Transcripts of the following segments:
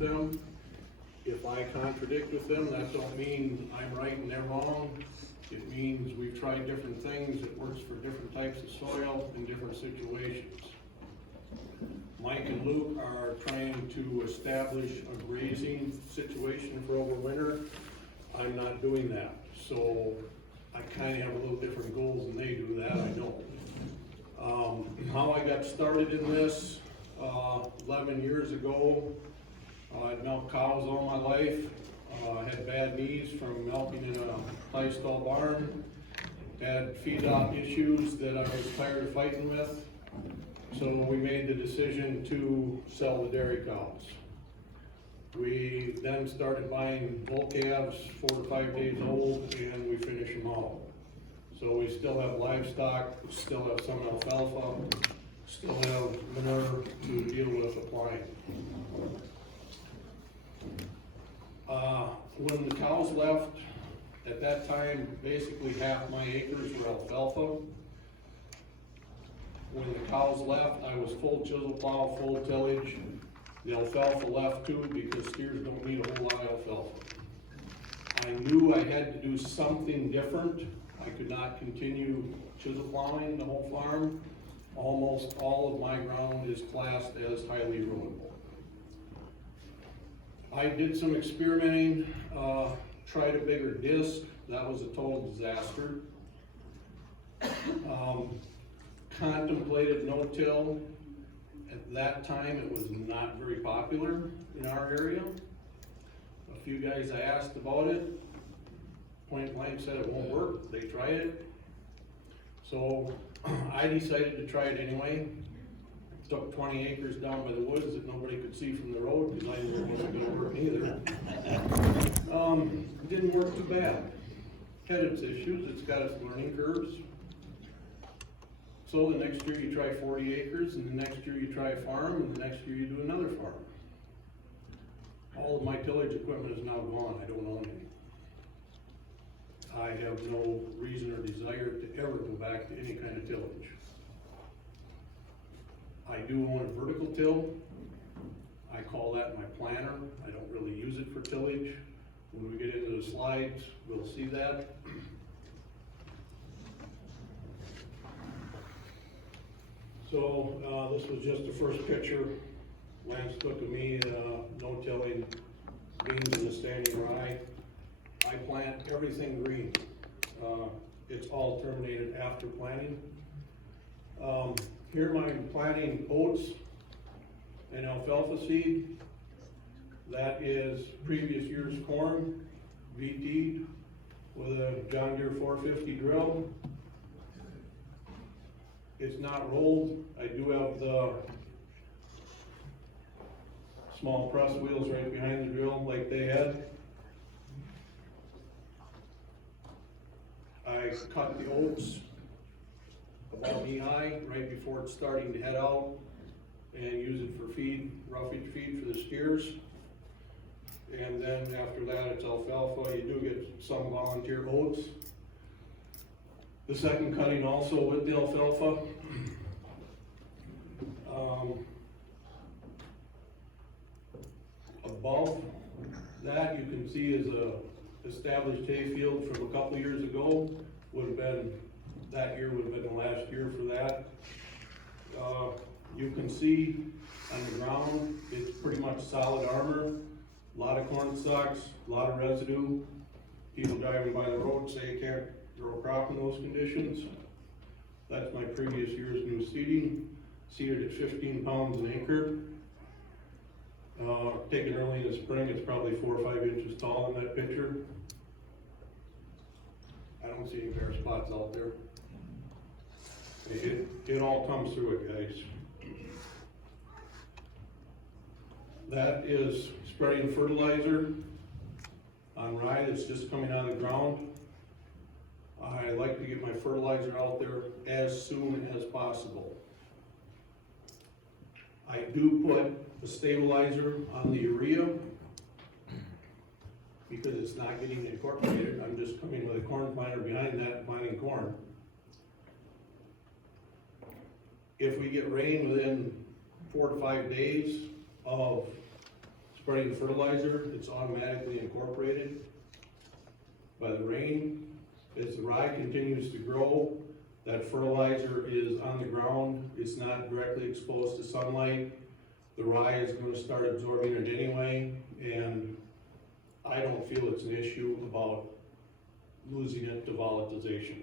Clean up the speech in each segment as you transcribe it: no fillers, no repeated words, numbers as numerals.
them. If I contradict with them, that don't mean I'm right and they're wrong. It means we've tried different things, it works for different types of soil in different situations. Mike and Luke are trying to establish a grazing situation for over winter. I'm not doing that, so I kinda have a little different goals than they do, that I don't. How I got started in this, 11 years ago, I'd milked cows all my life. Had bad knees from milking in a high stall barn. Had feedlot issues that I was tired of fighting with. So we made the decision to sell the dairy cows. We then started buying bull calves, 4 to 5 days old, and we finish them out. So we still have livestock, still have some alfalfa, still have manure to deal with applying. When the cows left, at that time, basically half my acres were alfalfa. When the cows left, I was full chisel plow, full tillage. The alfalfa left too because steers don't need a whole lot of alfalfa. I knew I had to do something different. I could not continue chisel plowing the whole farm. Almost all of my ground is classed as highly erodible. I did some experimenting, tried a bigger disc. That was a total disaster. Contemplated no-till. At that time, it was not very popular in our area. A few guys I asked about it, point blank said it won't work. They tried it. So I decided to try it anyway. Took 20 acres down by the woods that nobody could see from the road because I knew it wasn't going to work either. It didn't work too bad. Had its issues, it's got its learning curves. So the next year you try 40 acres, and the next year you try a farm, and the next year you do another farm. All of my tillage equipment is now gone, I don't own any. I have no reason or desire to ever go back to any kind of tillage. I do own a vertical till. I call that my planter. I don't really use it for tillage. When we get into the slides, we'll see that. So this was just the first picture Lance took of me, no tilling, beans in the standing rye. I plant everything green. It's all terminated after planting. Here I'm planting oats and alfalfa seed. That is previous year's corn, VT'd with a John Deere 450 drill. It's not rolled. I do have the small press wheels right behind the drill like they had. I cut the oats about knee high right before it's starting to head out and use it for feed, roughage feed for the steers. And then after that it's alfalfa. You do get some volunteer oats. The second cutting also with the alfalfa. Above that you can see is a established hay field from a couple years ago. Would have been, that year would have been the last year for that. You can see on the ground, it's pretty much solid armor. A lot of corn stalks, a lot of residue. People driving by the road say you can't grow a crop in those conditions. That's my previous year's new seeding. Seeded at 15 pounds an acre. Taken early in the spring, it's probably 4 or 5 inches tall in that picture. I don't see any bare spots out there. It all comes through it, guys. That is spraying fertilizer on rye that's just coming out of the ground. I like to get my fertilizer out there as soon as possible. I do put a stabilizer on the urea because it's not getting incorporated. I'm just coming with a corn planter behind that, planting corn. If we get rain within 4 to 5 days of spreading fertilizer, it's automatically incorporated by the rain. As the rye continues to grow, that fertilizer is on the ground, it's not directly exposed to sunlight. The rye is going to start absorbing it anyway, and I don't feel it's an issue about losing it to volatilization.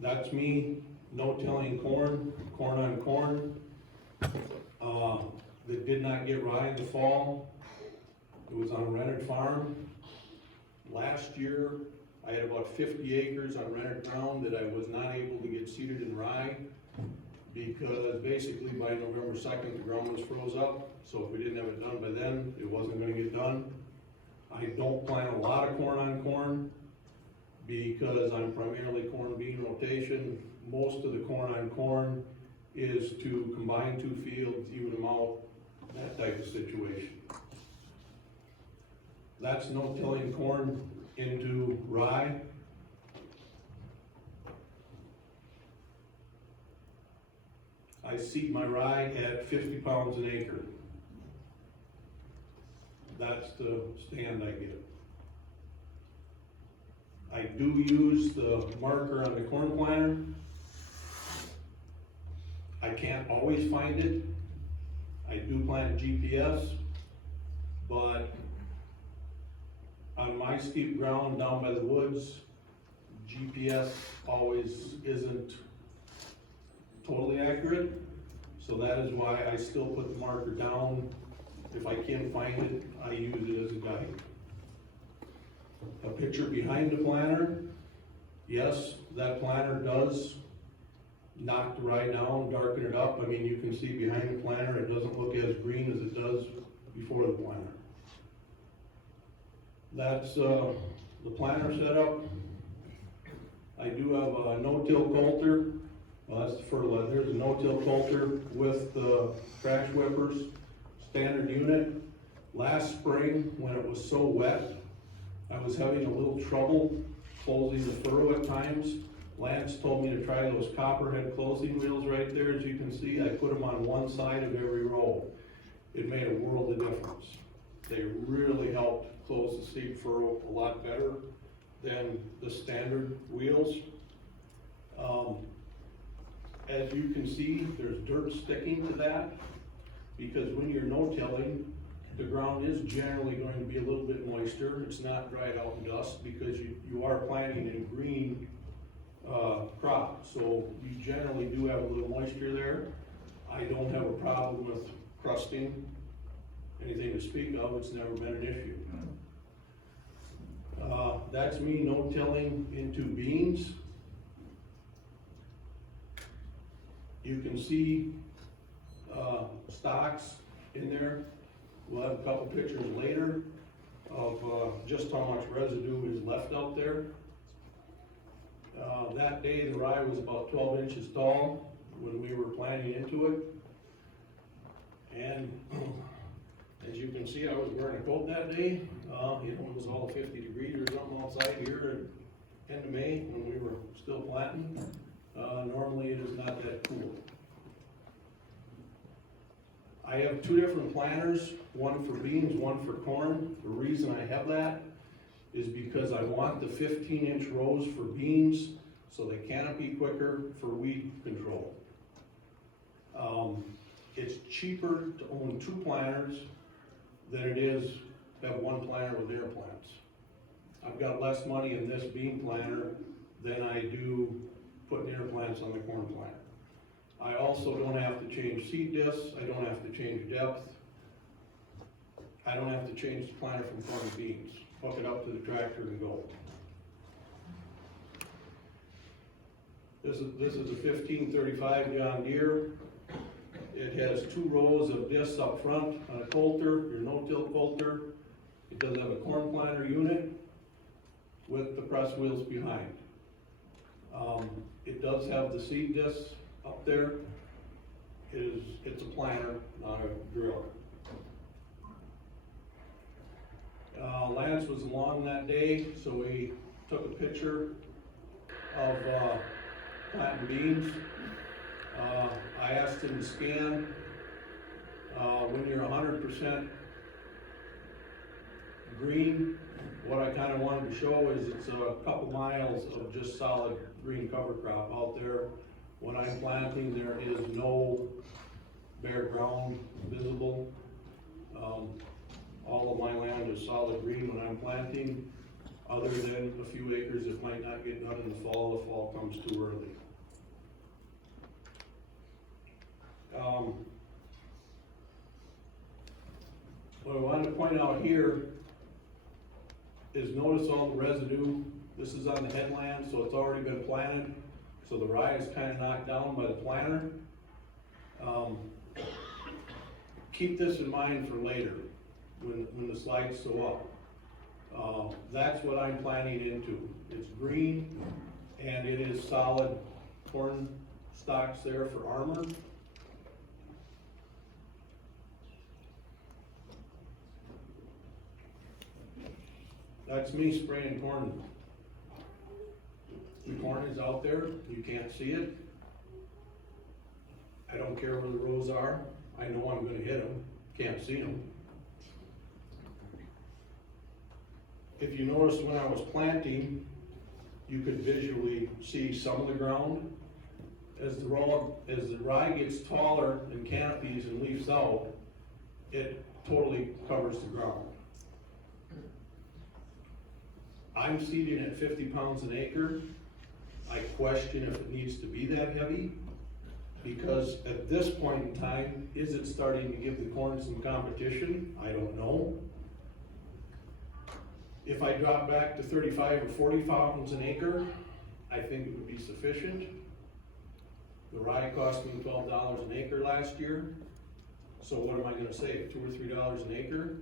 That's me no-tilling corn on corn. That did not get rye in the fall. It was on a rented farm. Last year, I had about 50 acres on rented ground that I was not able to get seeded in rye because basically by November 2nd, the ground was froze up. So if we didn't have it done by then, it wasn't gonna get done. I don't plant a lot of corn on corn because I'm primarily corn bean rotation. Most of the corn on corn is to combine two fields, even them out, that type of situation. That's no-tilling corn into rye. I seed my rye at 50 pounds an acre. That's the stand I get. I do use the marker on the corn planter. I can't always find it. I do plant GPS, but on my steep ground down by the woods, GPS always isn't totally accurate. So that is why I still put the marker down. If I can't find it, I use it as a guide. A picture behind the planter. Yes, that planter does knock the rye down, darken it up. I mean, you can see behind the planter, it doesn't look as green as it does before the planter. That's the planter setup. I do have a no-till coulter. Well, that's the fertilizer. There's a no-till coulter with the crash whippers, standard unit. Last spring, when it was so wet, I was having a little trouble closing the furrow at times. Lance told me to try those copperhead closing wheels right there. As you can see, I put them on one side of every row. It made a world of difference. They really helped close the steep furrow a lot better than the standard wheels. As you can see, there's dirt sticking to that because when you're no-tilling, the ground is generally going to be a little bit moister. It's not dried out in dust because you are planting in green crop. So you generally do have a little moisture there. I don't have a problem with crusting, anything to speak of. It's never been an issue. That's me no-tilling into beans. You can see stocks in there. We'll have a couple pictures later of just how much residue is left out there. That day the rye was about 12 inches tall when we were planting into it. And as you can see, I was wearing a coat that day. It was all 50 degrees or something outside here at end of May when we were still planting. Normally it is not that cool. I have two different planters, one for beans, one for corn. The reason I have that is because I want the 15-inch rows for beans so they canopy quicker for weed control. It's cheaper to own two planters than it is to have one planter with air plants. I've got less money in this bean planter than I do putting air plants on the corn planter. I also don't have to change seed discs, I don't have to change depth. I don't have to change the planter from corn to beans. Hook it up to the tractor and go. This is a 1535 John Deere. It has two rows of discs up front on a coulter, your no-till coulter. It does have a corn planter unit with the press wheels behind. It does have the seed discs up there. It's a planter, not a drill. Lance was along that day, so we took a picture of planting beans. I asked him to scan when you're 100% green, what I kinda wanted to show is it's a couple miles of just solid green cover crop out there. When I'm planting, there is no bare ground visible. All of my land is solid green when I'm planting, other than a few acres that might not get done in the fall if fall comes too early. What I wanted to point out here is notice all the residue. This is on the headland, so it's already been planted, so the rye is kind of knocked down by the planter. Keep this in mind for later, when the slides go up. That's what I'm planting into. It's green, and it is solid corn stalks there for armor. That's me spraying corn. The corn is out there, you can't see it. I don't care where the rows are, I know I'm gonna hit them, can't see them. If you noticed when I was planting, you could visually see some of the ground. As the rye gets taller and canopies and leaves out, it totally covers the ground. I'm seeding at 50 pounds an acre. I question if it needs to be that heavy, because at this point in time, is it starting to give the corn some competition? I don't know. If I drop back to 35 or 40 pounds an acre, I think it would be sufficient. The rye cost me $12 an acre last year, so what am I gonna save, $2 or $3 an acre?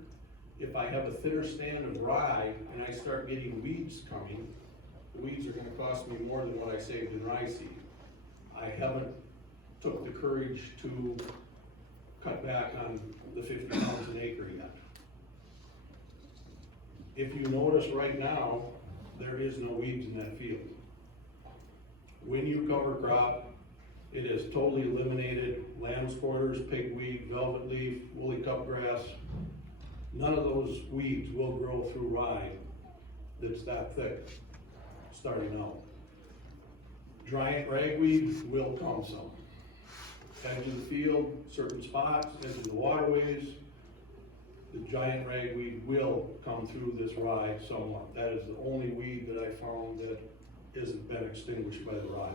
If I have a thinner stand of rye and I start getting weeds coming, the weeds are gonna cost me more than what I saved in rye seed. I haven't took the courage to cut back on the 50 pounds an acre yet. If you notice right now, there is no weeds in that field. When you cover crop, it is totally eliminated lamb's quarters, pigweed, velvet leaf, woolly cupgrass. None of those weeds will grow through rye that's that thick starting out. Giant ragweed will come some. Edge of the field, certain spots, edge of the waterways, the giant ragweed will come through this rye somewhat. That is the only weed that I found that isn't been extinguished by the rye.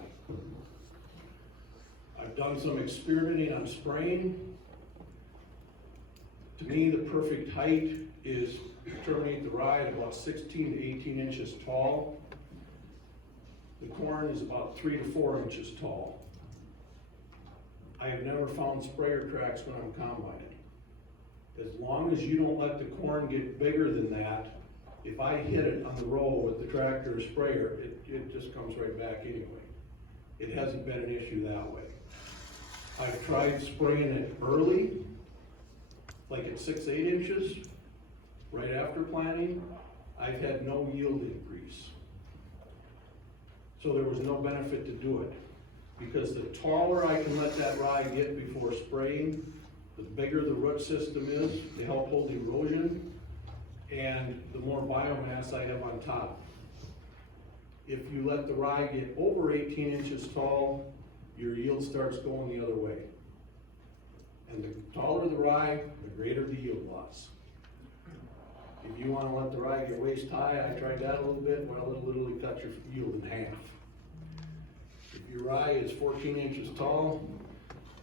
I've done some experimenting on spraying. To me, the perfect height is terminate the rye at about 16 to 18 inches tall. The corn is about 3 to 4 inches tall. I have never found sprayer tracks when I'm combining. As long as you don't let the corn get bigger than that, if I hit it on the row with the tractor or sprayer, it just comes right back anyway. It hasn't been an issue that way. I've tried spraying it early, like at 6, 8 inches, right after planting. I've had no yield increase. So there was no benefit to do it, because the taller I can let that rye get before spraying, the bigger the root system is to help hold erosion, and the more biomass I have on top. If you let the rye get over 18 inches tall, your yield starts going the other way. And the taller the rye, the greater the yield loss. If you want to let the rye get waist high, I tried that a little bit, well, it'll literally cut your yield in half. If your rye is 14 inches tall,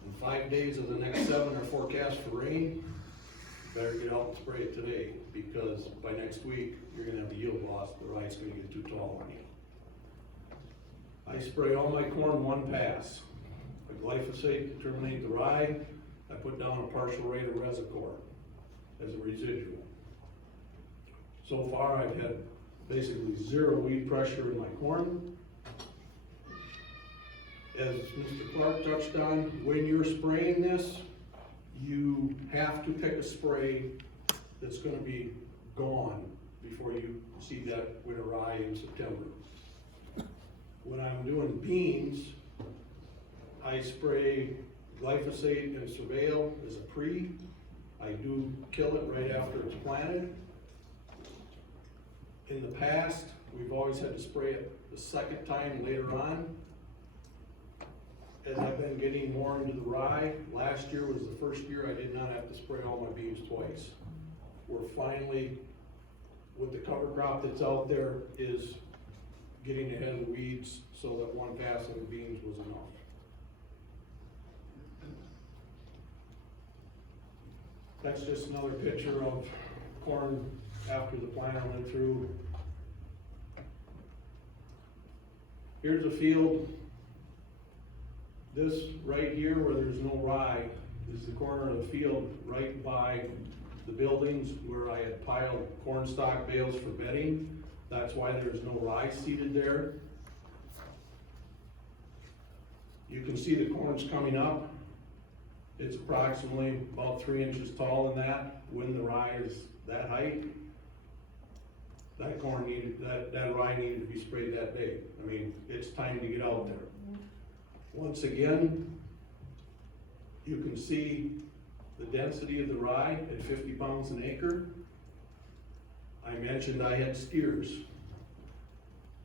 and 5 days of the next 7 are forecast for rain, you better get out and spray it today, because by next week, you're gonna have the yield loss, the rye's gonna get too tall on you. I spray all my corn one pass. A glyphosate to terminate the rye. I put down a partial rate of Resicor as a residual. So far, I've had basically zero weed pressure in my corn. As Mr. Clark touched on, when you're spraying this, you have to pick a spray that's gonna be gone before you see that winter rye in September. When I'm doing beans, I spray glyphosate and Surveil as a pre, I do kill it right after it's planted. In the past, we've always had to spray it the second time later on. As I've been getting more into the rye, last year was the first year I did not have to spray all my beans twice. We're finally, with the cover crop that's out there, is getting ahead of the weeds so that one pass of beans was enough. That's just another picture of corn after the planter went through. Here's a field. This right here where there's no rye is the corner of the field right by the buildings where I had piled corn stalk bales for bedding. That's why there's no rye seeded there. You can see the corn's coming up. It's approximately about 3 inches tall in that. When the rye is that height, that corn needed, that rye needed to be sprayed that day. I mean, it's time to get out there. Once again, you can see the density of the rye at 50 pounds an acre. I mentioned I had steers.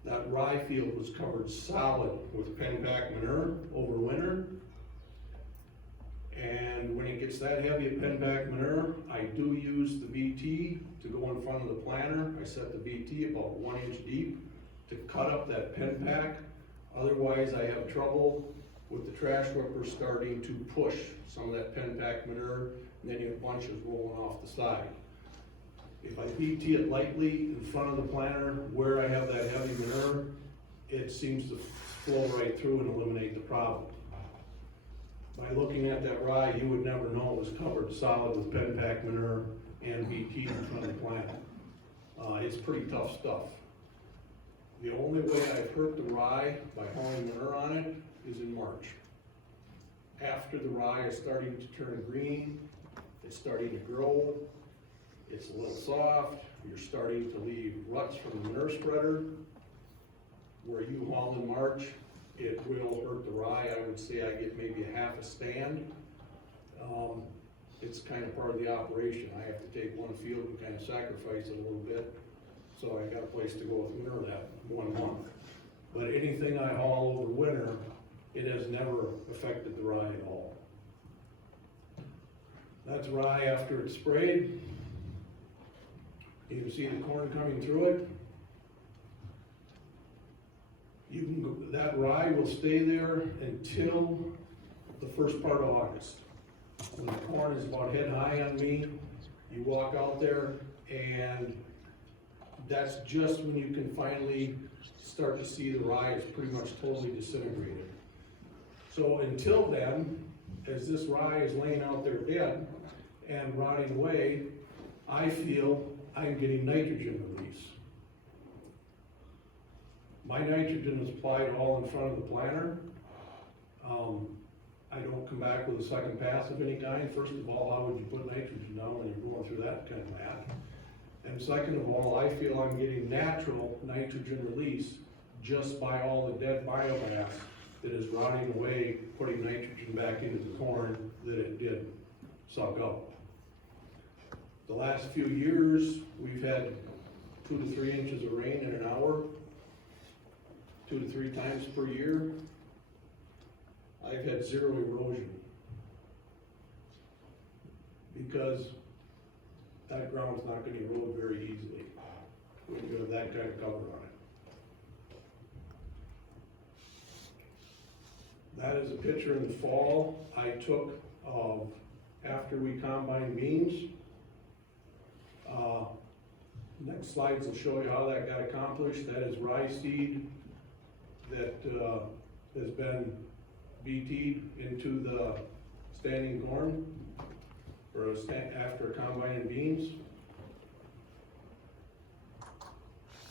That rye field was covered solid with pen-pack manure over winter. And when it gets that heavy of pen-pack manure, I do use the BT to go in front of the planter. I set the BT about 1 inch deep to cut up that pen-pack. Otherwise, I have trouble with the trash whipper starting to push some of that pen-pack manure, and then you have bunches rolling off the side. If I BT it lightly in front of the planter where I have that heavy manure, it seems to flow right through and eliminate the problem. By looking at that rye, you would never know it was covered solid with pen-pack manure and BT in front of the planter. It's pretty tough stuff. The only way I've hurt the rye by hauling manure on it is in March. After the rye is starting to turn green, it's starting to grow, it's a little soft, you're starting to leave ruts from the manure spreader. Where you haul in March, it will hurt the rye. I would say I get maybe a half a stand. It's kind of part of the operation. I have to take one field and kind of sacrifice it a little bit. So I got a place to go with manure that 1 month. But anything I haul over winter, it has never affected the rye at all. That's rye after it's sprayed. You can see the corn coming through it. You can go, that rye will stay there until the first part of August. When the corn is about head high on me, you walk out there and that's just when you can finally start to see the rye is pretty much totally disintegrated. So until then, as this rye is laying out there dead and rotting away, I feel I'm getting nitrogen release. My nitrogen is applied all in front of the planter. I don't come back with a second pass of any kind. First of all, how would you put nitrogen down when you're going through that kind of math? And second of all, I feel I'm getting natural nitrogen release just by all the dead biomass that is rotting away, putting nitrogen back into the corn that it did suck up. The last few years, we've had 2 to 3 inches of rain in an hour, 2 to 3 times per year. I've had zero erosion because that ground's not going to erode very easily when you have that kind of cover on it. That is a picture in the fall I took of after we combined beans. Next slides will show you how that got accomplished. That is rye seed that has been BT'd into the standing corn for after combining beans.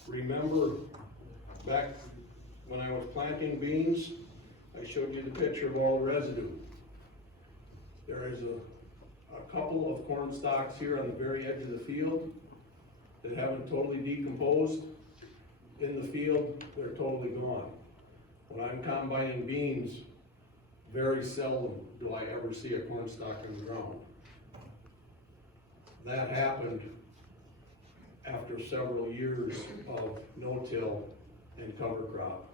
Remember back when I was planting beans, I showed you the picture of all the residue. There is a couple of corn stalks here on the very edge of the field that haven't totally decomposed. In the field, they're totally gone. When I'm combining beans, very seldom do I ever see a corn stalk in the ground. that happened after several years of no-till and cover crop.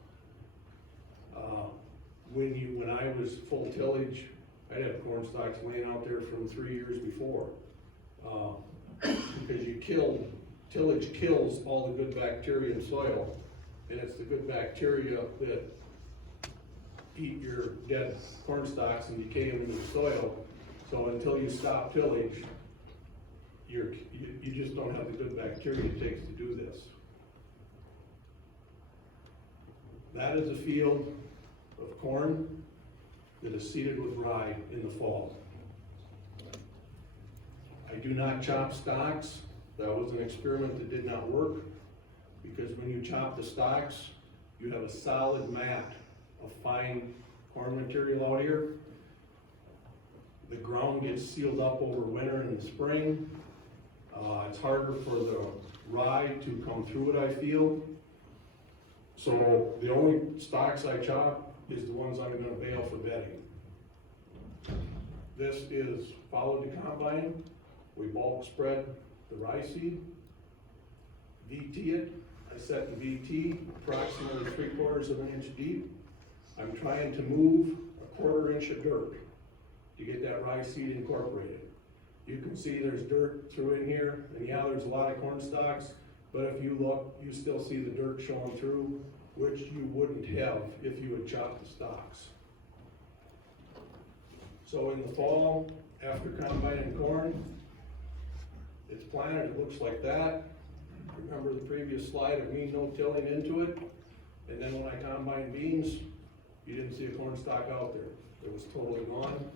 When I was full tillage, I'd have corn stalks laying out there from 3 years before. Because tillage kills all the good bacteria in soil, and it's the good bacteria that eat your dead corn stalks and decay them into the soil. So until you stop tillage, you just don't have the good bacteria it takes to do this. That is a field of corn that is seeded with rye in the fall. I do not chop stalks. That was an experiment that did not work, because when you chop the stalks, you have a solid mat of fine corn material out here. The ground gets sealed up over winter and the spring. It's harder for the rye to come through it, I feel. So the only stalks I chop is the ones I'm gonna bale for bedding. This is followed to combine. We bulk spread the rye seed, VT it. I set the VT approximately 3/4 of an inch deep. I'm trying to move a 1/4 inch of dirt to get that rye seed incorporated. You can see there's dirt through in here, and yeah, there's a lot of corn stalks, but if you look, you still see the dirt showing through, which you wouldn't have if you had chopped the stalks. So in the fall, after combining corn, it's planted, it looks like that. Remember the previous slide of me no-tilling into it? And then when I combined beans, you didn't see a corn stalk out there. It was totally gone.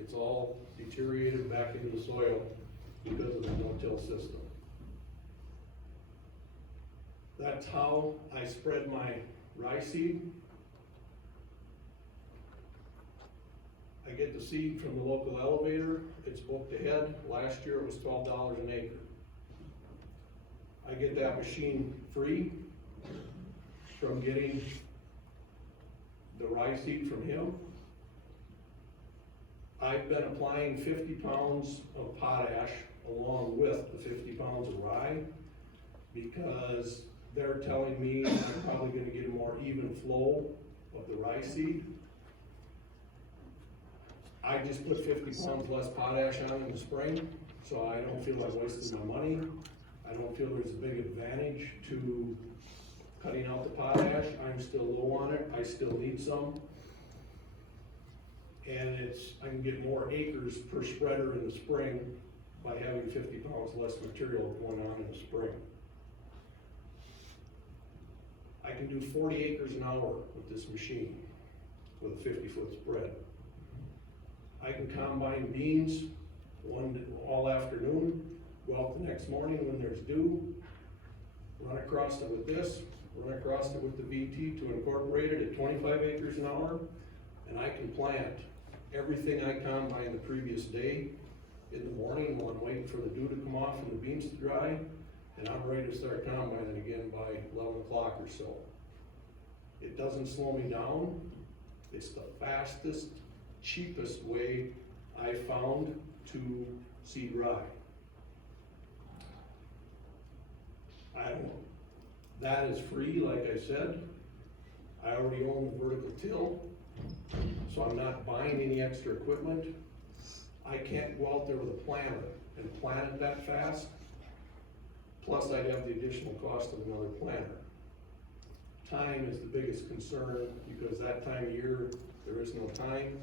It's all deteriorated back into the soil because of the no-till system. That's how I spread my rye seed. I get the seed from the local elevator. It's booked ahead. Last year it was $12 an acre. I get that machine free from getting the rye seed from him. I've been applying 50 pounds of potash along with the 50 pounds of rye, because they're telling me I'm probably gonna get a more even flow of the rye seed. I just put 50 pounds less potash on in the spring, so I don't feel I've wasted my money. I don't feel there's a big advantage to cutting out the potash. I'm still low on it, I still need some. And I can get more acres per spreader in the spring by having 50 pounds less material going on in the spring. I can do 40 acres an hour with this machine, with a 50-foot spread. I can combine beans all afternoon, go out the next morning when there's dew, run across it with this, run across it with the VT to incorporate it at 25 acres an hour, and I can plant everything I combined the previous day in the morning while I'm waiting for the dew to come off and the beans to dry, and I'm ready to start combining again by 11 o'clock or so. It doesn't slow me down. It's the fastest, cheapest way I found to seed rye. That is free, like I said. I already own the vertical till, so I'm not buying any extra equipment. I can't go out there with a planter and plant it that fast. Plus I'd have the additional cost of another planter. Time is the biggest concern, because that time of year, there is no time.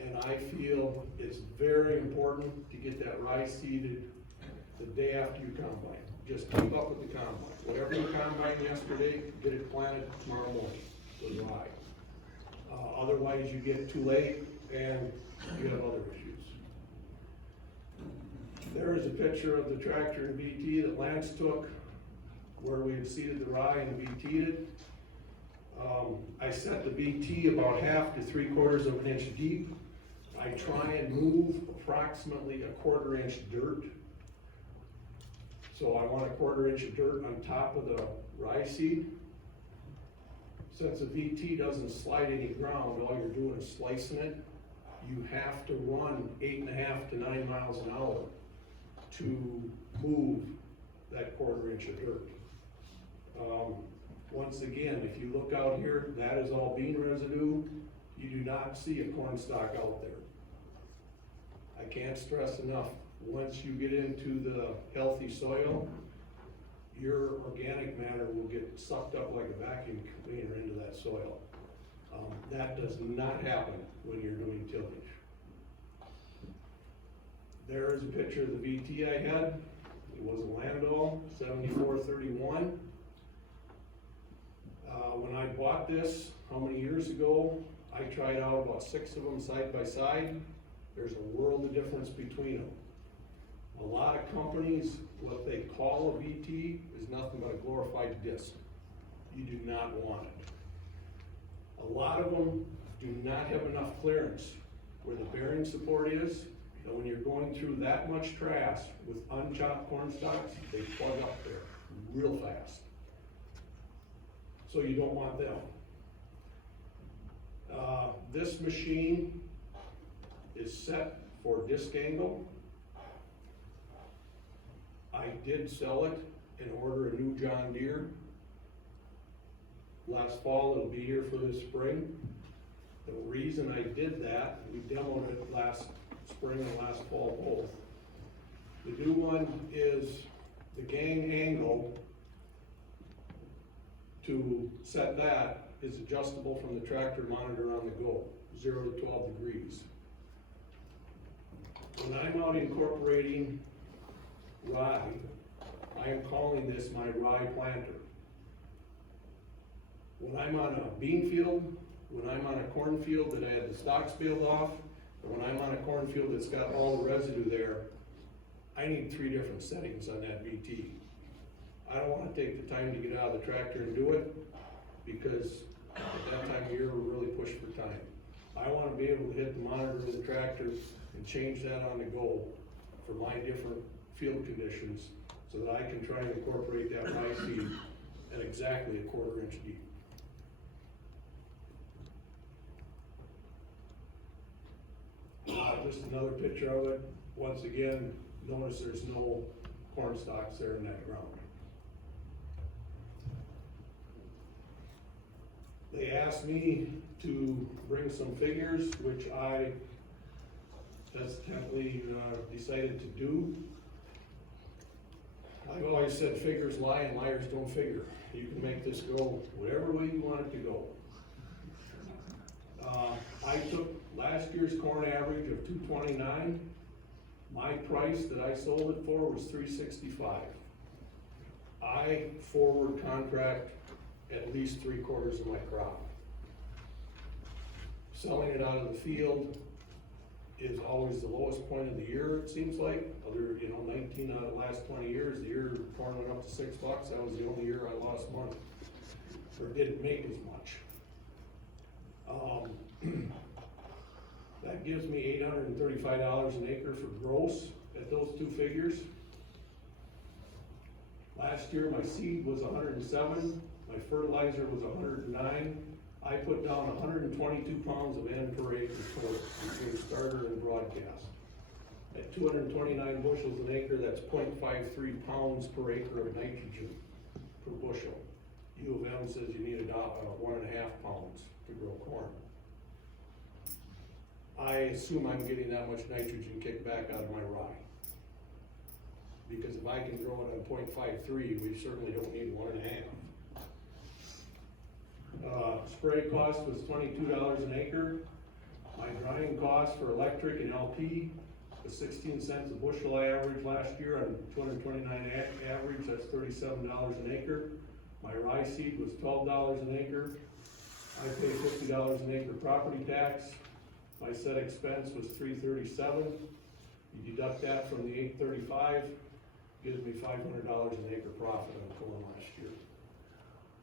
And I feel it's very important to get that rye seeded the day after you combine. Just keep up with the combine. Whatever you combined yesterday, get it planted tomorrow morning with rye. Otherwise you get too late and you have other issues. There is a picture of the tractor and VT that Lance took where we had seeded the rye and VT'd it. I set the VT about 1/2 to 3/4 of an inch deep. I try and move approximately a 1/4 inch dirt. So I want a 1/4 inch of dirt on top of the rye seed. Since the VT doesn't slide any ground, all you're doing is slicing it, you have to run 8.5 to 9 miles an hour to move that 1/4 inch of dirt. Once again, if you look out here, that is all bean residue. You do not see a corn stalk out there. I can't stress enough, once you get into the healthy soil, your organic matter will get sucked up like a vacuum cleaner into that soil. That does not happen when you're doing tillage. There is a picture of the VT I had. It was a Landau 7431. When I bought this, how many years ago, I tried out about 6 of them side by side. There's a world of difference between them. A lot of companies, what they call a VT is nothing but a glorified disc. You do not want it. A lot of them do not have enough clearance where the bearing support is, and when you're going through that much trash with unchopped corn stalks, they plug up there real fast. So you don't want them. This machine is set for disc angle. I did sell it and order a new John Deere. Last fall, it'll be here for this spring. The reason I did that, we demoed it last spring and last fall both. The new one is the gang angle to set that is adjustable from the tractor monitor on the go, 0 to 12 degrees. When I'm out incorporating rye, I am calling this my rye planter. When I'm on a bean field, when I'm on a cornfield that I had the stalks peeled off, or when I'm on a cornfield that's got all the residue there, I need 3 different settings on that VT. I don't want to take the time to get out of the tractor and do it, because at that time of year, we're really pushed for time. I want to be able to hit the monitor of the tractor and change that on the go for my different field conditions, so that I can try and incorporate that rye seed at exactly a 1/4 inch deep. Just another picture of it. Once again, notice there's no corn stalks there in that ground. They asked me to bring some figures, which I hesitantly decided to do. I've always said figures lie and liars don't figure. You can make this go whatever way you want it to go. I took last year's corn average of 229. My price that I sold it for was 365. I forward contract at least 3/4 of my crop. Selling it out of the field is always the lowest point of the year, it seems like. 19 out of the last 20 years, the year corn went up to $6, that was the only year I lost money, or didn't make as much. That gives me $835 an acre for gross at those 2 figures. Last year, my seed was 107, my fertilizer was 109. I put down 122 pounds of N per acre between starter and broadcast. At 229 bushels an acre, that's 0.53 pounds per acre of nitrogen per bushel. U of M says you need 1.5 pounds to grow corn. I assume I'm getting that much nitrogen kicked back out of my rye. Because if I can grow it on 0.53, we certainly don't need 1.5. Spray cost was $22 an acre. My drying cost for electric and LP was 16 cents a bushel I averaged last year on 229 average, that's $37 an acre. My rye seed was $12 an acre. I pay $50 an acre property tax. My set expense was $337. You deduct that from the $835, gives me $500 an acre profit on corn last year.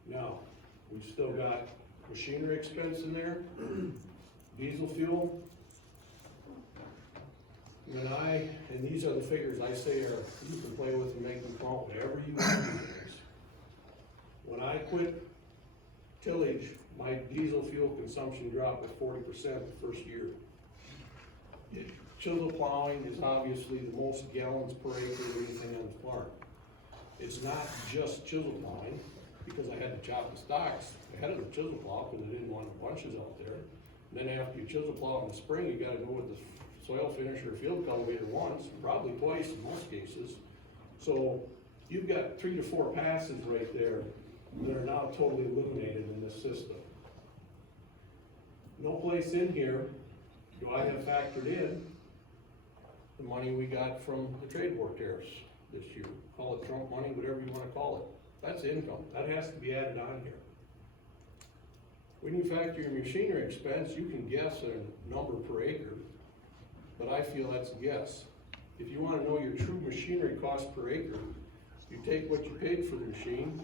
Now, we've still got machinery expense in there, diesel fuel. And these are the figures I say you can play with and make them count whatever you want to do. When I quit tillage, my diesel fuel consumption dropped by 40% the first year. It chisel plowing is obviously the most gallons per acre of anything on the farm. It's not just chisel plowing, because I had to chop the stalks ahead of the chisel plow because I didn't want the bunches out there. And then after you chisel plow in the spring, you gotta go with the soil finisher or field cultivator once, probably twice in most cases. So you've got 3 to 4 passes right there that are now totally eliminated in this system. No place in here do I have factored in the money we got from the trade war tariffs this year. Call it Trump money, whatever you wanna call it. That's income, that has to be added on here. When you factor your machinery expense, you can guess a number per acre, but I feel that's a guess. If you wanna know your true machinery cost per acre, you take what you paid for the machine,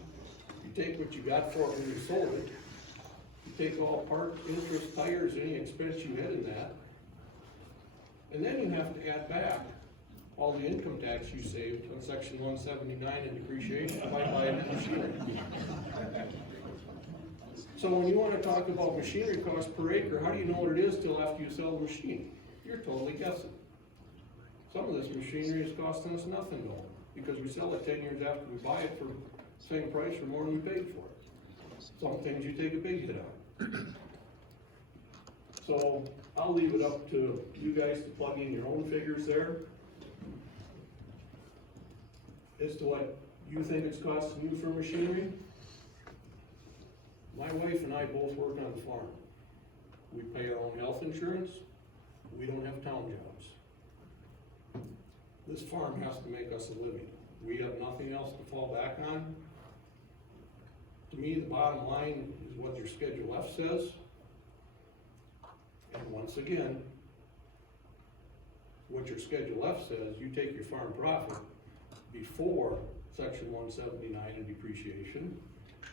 you take what you got for it when you sold it, you take all parts, interest, tires, any expense you had in that, and then you have to add back all the income tax you saved on section 179 and depreciation by buying that machinery. So when you wanna talk about machinery cost per acre, how do you know what it is till after you sell the machine? You're totally guessing. Some of this machinery is costing us nothing though, because we sell it 10 years after we buy it for the same price or more than we paid for it. Some things you take a big hit on. So I'll leave it up to you guys to plug in your own figures there as to what you think it's costing you for machinery. My wife and I both work on the farm. We pay our own health insurance. We don't have town jobs. This farm has to make us a living. We have nothing else to fall back on. To me, the bottom line is what your Schedule F says. And once again, what your Schedule F says, you take your farm profit before section 179 and depreciation,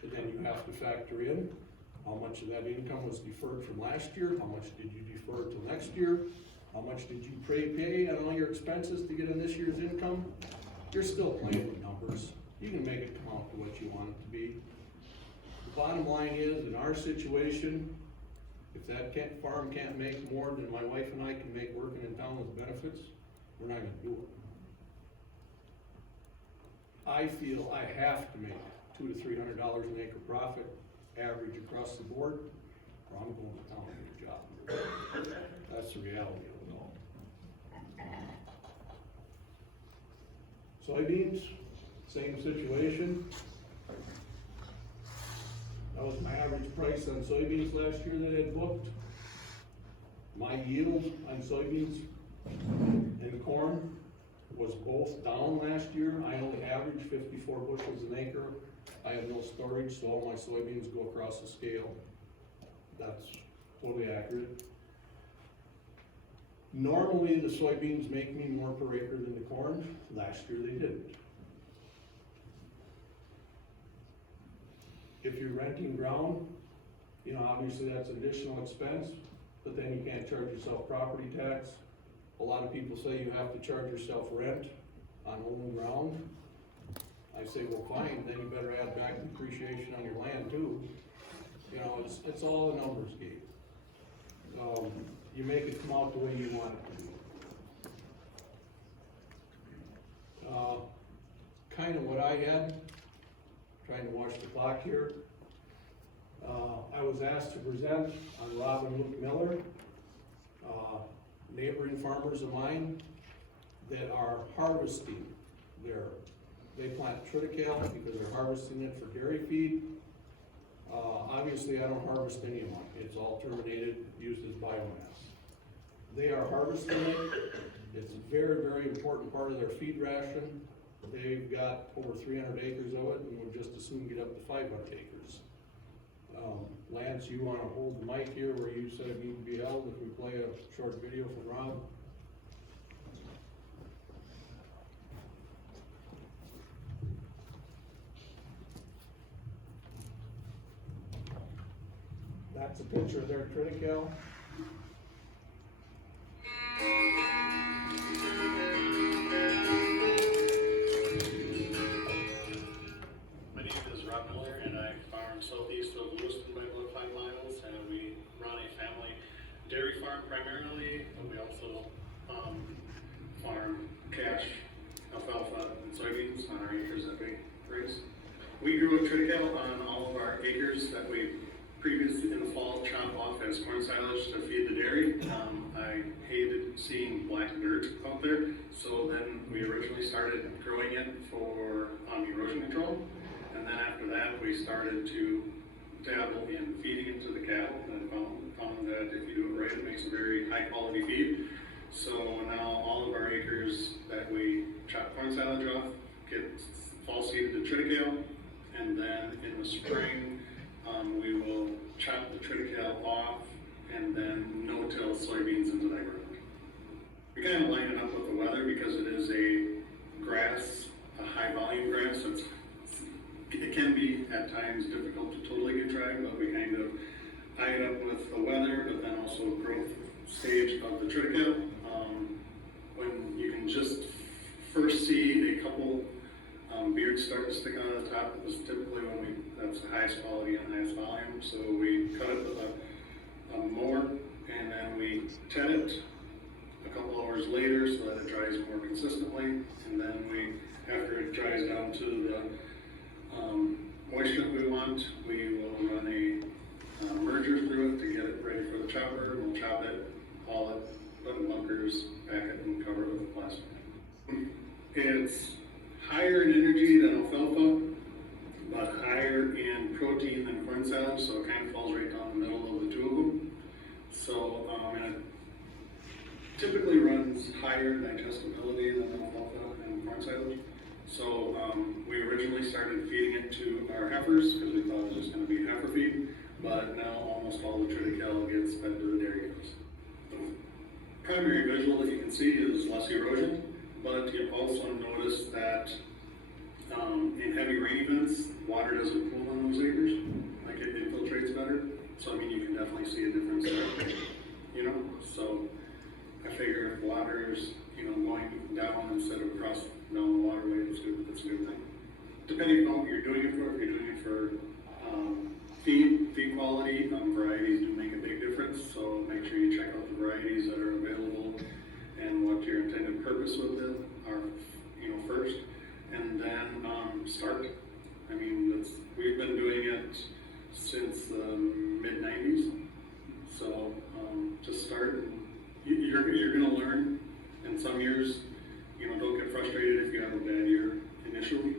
and then you have to factor in how much of that income was deferred from last year, how much did you defer till next year, how much did you pay on all your expenses to get in this year's income. You're still playing with numbers. You can make it come out to what you want it to be. The bottom line is, in our situation, if that farm can't make more than my wife and I can make working in town with benefits, we're not gonna do it. I feel I have to make $200 to $300 an acre profit, average across the board, or I'm going to town and get a job. That's the reality of it all. Soybeans, same situation. That was my average price on soybeans last year that I had booked. My yield on soybeans and corn was both down last year. I only averaged 54 bushels an acre. I have no storage, so all my soybeans go across the scale. That's totally accurate. Normally, the soybeans make me more per acre than the corn. Last year, they didn't. If you're renting ground, you know, obviously that's additional expense, but then you can't charge yourself property tax. A lot of people say you have to charge yourself rent on owned ground. I say, well, fine, then you better add back depreciation on your land too. You know, it's all a numbers game. You make it come out the way you want it to be. Kind of what I had, trying to watch the clock here. I was asked to present on Rob and Luke Miller, neighboring farmers of mine that are harvesting they plant triticale because they're harvesting it for dairy feed. Obviously, I don't harvest any of mine. It's all terminated, used as biomass. They are harvesting it. It's a very, very important part of their feed ration. They've got over 300 acres of it and would just as soon get up to 500 acres. Lance, you want to hold the mic here where you said it needs to be held if we play a short video from Rob? That's a picture of their triticale. My name is Rob Miller, and I farm southeast of Lewiston by about 5 miles, and we run a family dairy farm primarily, but we also We grew a triticale on all of our acres that we previously in the fall chopped off as corn silage to feed the dairy. I hated seeing black dirt out there, so then we originally started growing it for erosion control. And then after that, we started to dabble in feeding it to the cattle, and found that if you do it right, it makes a very high quality feed. So now all of our acres that we chop corn silage off get fall seeded to triticale, and then in the spring we will chop the triticale off and then no-till soybeans into that ground. We kind of line it up with the weather because it is a grass, a high volume grass. It can be at times difficult to totally get dry, but we kind of eye it up with the weather, but then also growth stage of the triticale. When you can just first see a couple beards start to stick out of the top, it was typically when that's the highest quality and highest volume. So we cut it with a mower, and then we tet it a couple hours later so that it dries more consistently. And then after it dries down to the moisture that we want, we will run a merger through it to get it ready for the chopper. We'll chop it, haul it, put in bunkers, pack it, and cover it with plastic. It's higher in energy than alfalfa, but higher in protein than corn silage, so it kind of falls right down the middle of the two of them. So and it typically runs higher digestibility than alfalfa and corn silage. So we originally started feeding it to our heifers because we thought it was going to be heifer feed, but now almost all the triticale gets fed to the dairy cows. The primary visual that you can see is less erosion, but you also notice that in heavy rain events, water doesn't pool on those acres, like it infiltrates better. So I mean, you can definitely see a difference there, you know. So I figure if water is, going down instead of across down the waterway, it's good. That's a good thing. Depending on what you're doing it for, if you're doing it for feed quality, varieties do make a big difference. So make sure you check out the varieties that are available and what your intended purpose with it are, first, and then start. I mean, we've been doing it since the mid-90s. So just start. You're going to learn. In some years, don't get frustrated if you have a bad year initially,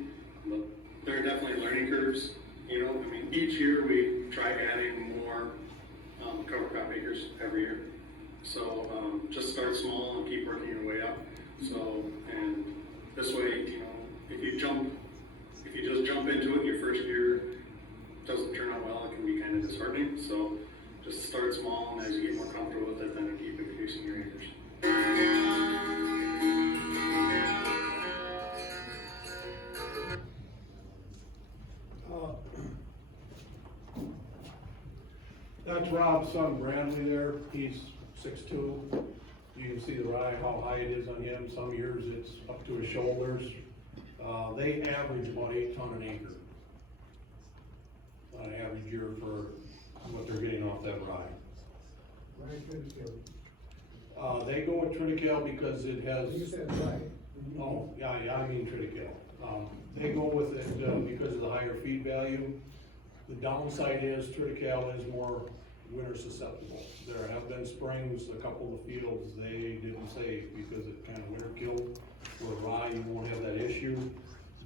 but there are definitely learning curves. I mean, each year we try adding more cover crop acres every year. So just start small and keep working your way up. So, and this way, if you just jump into it your first year, doesn't turn out well, it can be kind of disheartening. So just start small, and as you get more comfortable with it, then keep increasing your acres. That's Rob's son Bradley there. He's 6'2". You can see the rye, how high it is on him. Some years it's up to his shoulders. They average about 8 ton an acre on average year for what they're getting off that rye. They go with triticale because it has. You said rye. Oh, yeah, I mean triticale. They go with it because of the higher feed value. The downside is triticale is more winter susceptible. There have been springs, a couple of fields they didn't save because it kind of winter killed. Where rye, you won't have that issue,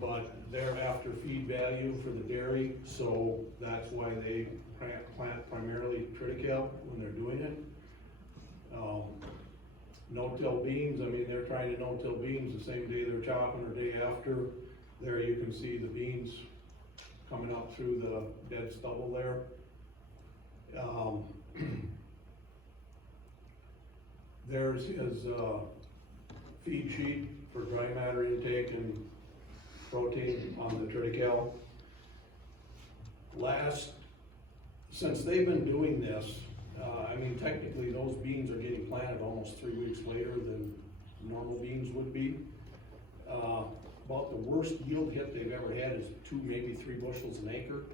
but they're after feed value for the dairy, so that's why they plant primarily triticale when they're doing it. No-till beans, I mean, they're trying to no-till beans the same day they're chopping or day after. There you can see the beans coming up through the dead stubble there. There's his feed sheet for dry matter intake and protein on the triticale. Since they've been doing this, I mean, technically those beans are getting planted almost 3 weeks later than normal beans would be. About the worst yield hit they've ever had is 2, maybe 3 bushels an acre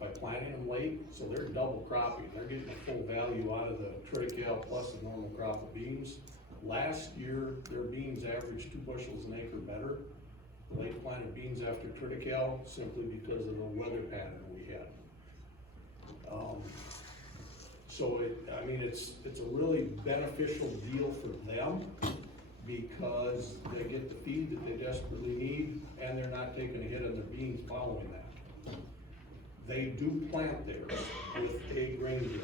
by planting them late. So they're double cropping. They're getting the full value out of the triticale plus the normal crop of beans. Last year, their beans averaged 2 bushels an acre better late planted beans after triticale simply because of the weather pattern we had. So I mean, it's a really beneficial deal for them because they get the feed that they desperately need and they're not taking a hit on their beans following that. They do plant theirs with a grain drill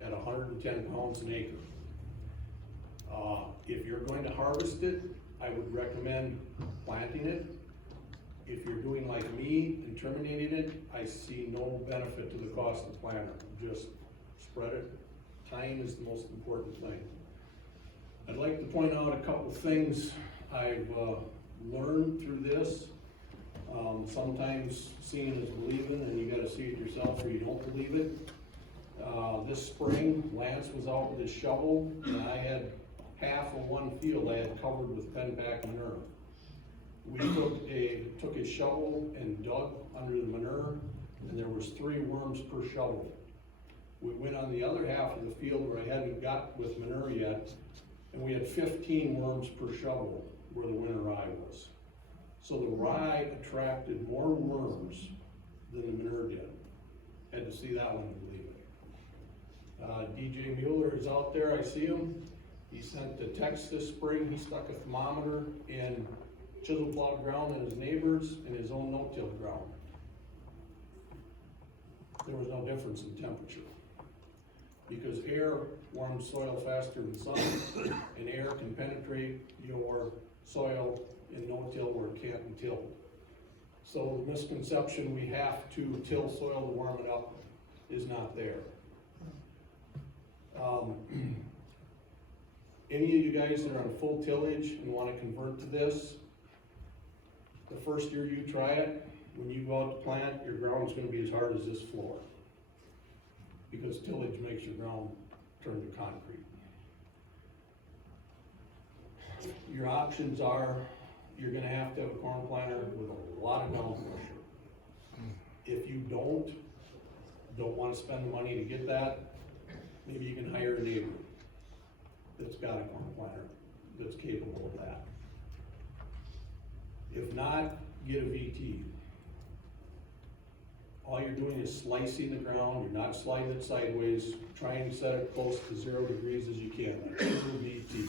at 110 pounds an acre. If you're going to harvest it, I would recommend planting it. If you're doing like me and terminating it, I see no benefit to the cost of planter. Just spread it. Time is the most important thing. I'd like to point out a couple things I've learned through this. Sometimes seeing is believing, and you gotta see it yourself or you don't believe it. This spring, Lance was out with his shovel, and I had half of one field I had covered with pen-back manure. We took a shovel and dug under the manure, and there was 3 worms per shovel. We went on the other half of the field where I hadn't got with manure yet, and we had 15 worms per shovel where the winter rye was. So the rye attracted more worms than the manure did. Had to see that one to believe it. DJ Mueller is out there, I see him. He sent a text this spring. He stuck a thermometer in chisel plowed ground in his neighbors and his own no-till ground. There was no difference in temperature because air warms soil faster than sun, and air can penetrate your soil in no-till where it can't be tilled. So the misconception we have to till soil to warm it up is not there. Any of you guys that are on full tillage and want to convert to this, the first year you try it, when you go out to plant, your ground's going to be as hard as this floor because tillage makes your ground turn to concrete. Your options are, you're going to have a corn planter with a lot of ground pressure. If you don't want to spend the money to get that, maybe you can hire a neighbor that's got a corn planter that's capable of that. If not, get a VT. All you're doing is slicing the ground, you're not sliding it sideways, trying to set it close to 0 degrees as you can. Use a VT.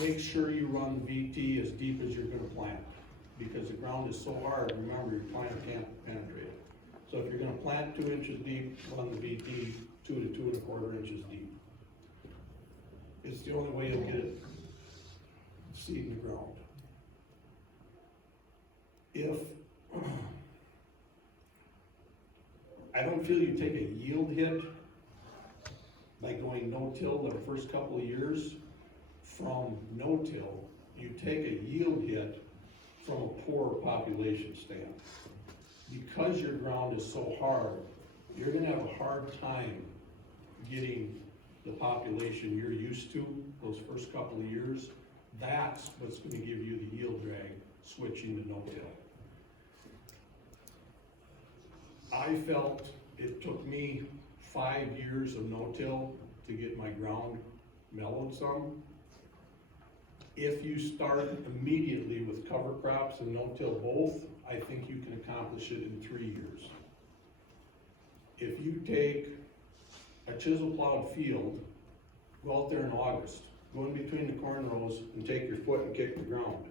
Make sure you run VT as deep as you're gonna plant because the ground is so hard, remember your planter can't penetrate it. So if you're gonna plant 2 inches deep, run the VT 2 to 2 1/4 inches deep. It's the only way you'll get it seed in the ground. If I don't feel you take a yield hit by going no-till the first couple of years. From no-till, you take a yield hit from a poor population stand. Because your ground is so hard, you're gonna have a hard time getting the population you're used to those first couple of years. That's what's gonna give you the yield drag switching to no-till. I felt it took me 5 years of no-till to get my ground mellowed some. If you start immediately with cover crops and no-till both, I think you can accomplish it in 3 years. If you take a chisel plowed field, go out there in August, go in between the corn rows and take your foot and kick the ground,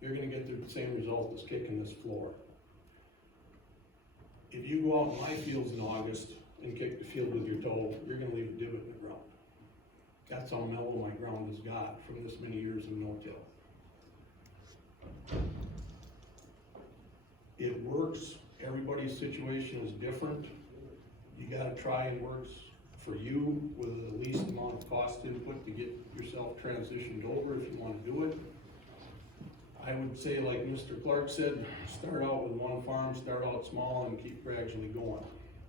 you're gonna get the same result as kicking this floor. If you go out in my fields in August and kick the field with your toe, you're gonna leave a divot in the ground. That's how mellow my ground has got from this many years of no-till. It works, everybody's situation is different. You gotta try and works for you with the least amount of cost input to get yourself transitioned over if you wanna do it. I would say, like Mr. Clark said, start out with one farm, start out small and keep gradually going.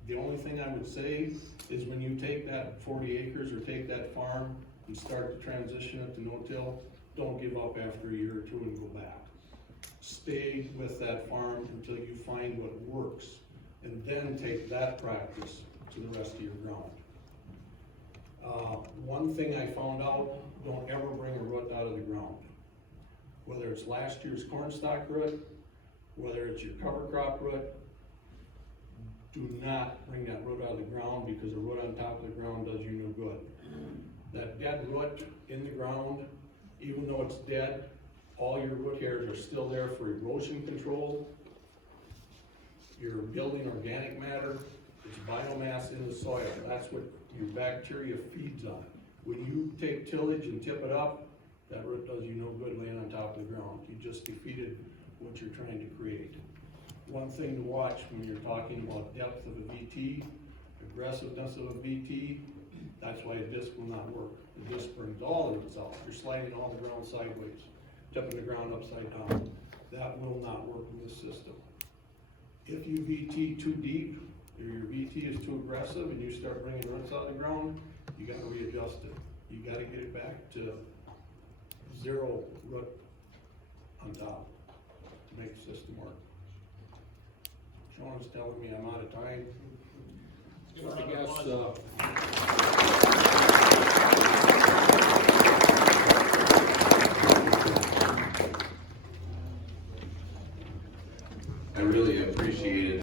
The only thing I would say is when you take that 40 acres or take that farm and start to transition it to no-till, don't give up after a year or 2 and go back. Stay with that farm until you find what works and then take that practice to the rest of your ground. One thing I found out, don't ever bring a root out of the ground. Whether it's last year's corn stalk root, whether it's your cover crop root, do not bring that root out of the ground, because the root on top of the ground does you no good. That dead root in the ground, even though it's dead, all your root hairs are still there for erosion control. You're building organic matter, it's biomass in the soil, that's what your bacteria feeds on. When you take tillage and tip it up, that root does you no good laying on top of the ground. You just defeated what you're trying to create. One thing to watch when you're talking about depth of a VT, aggressiveness of a VT, that's why a disc will not work. The disc brings all the roots out. You're sliding all the ground sideways, tipping the ground upside down. That will not work in this system. If you VT too deep, or your VT is too aggressive and you start bringing roots out of the ground, you gotta readjust it. You gotta get it back to 0 root on top to make the system work. Sean's telling me I'm out of time. So I guess, I really appreciate it.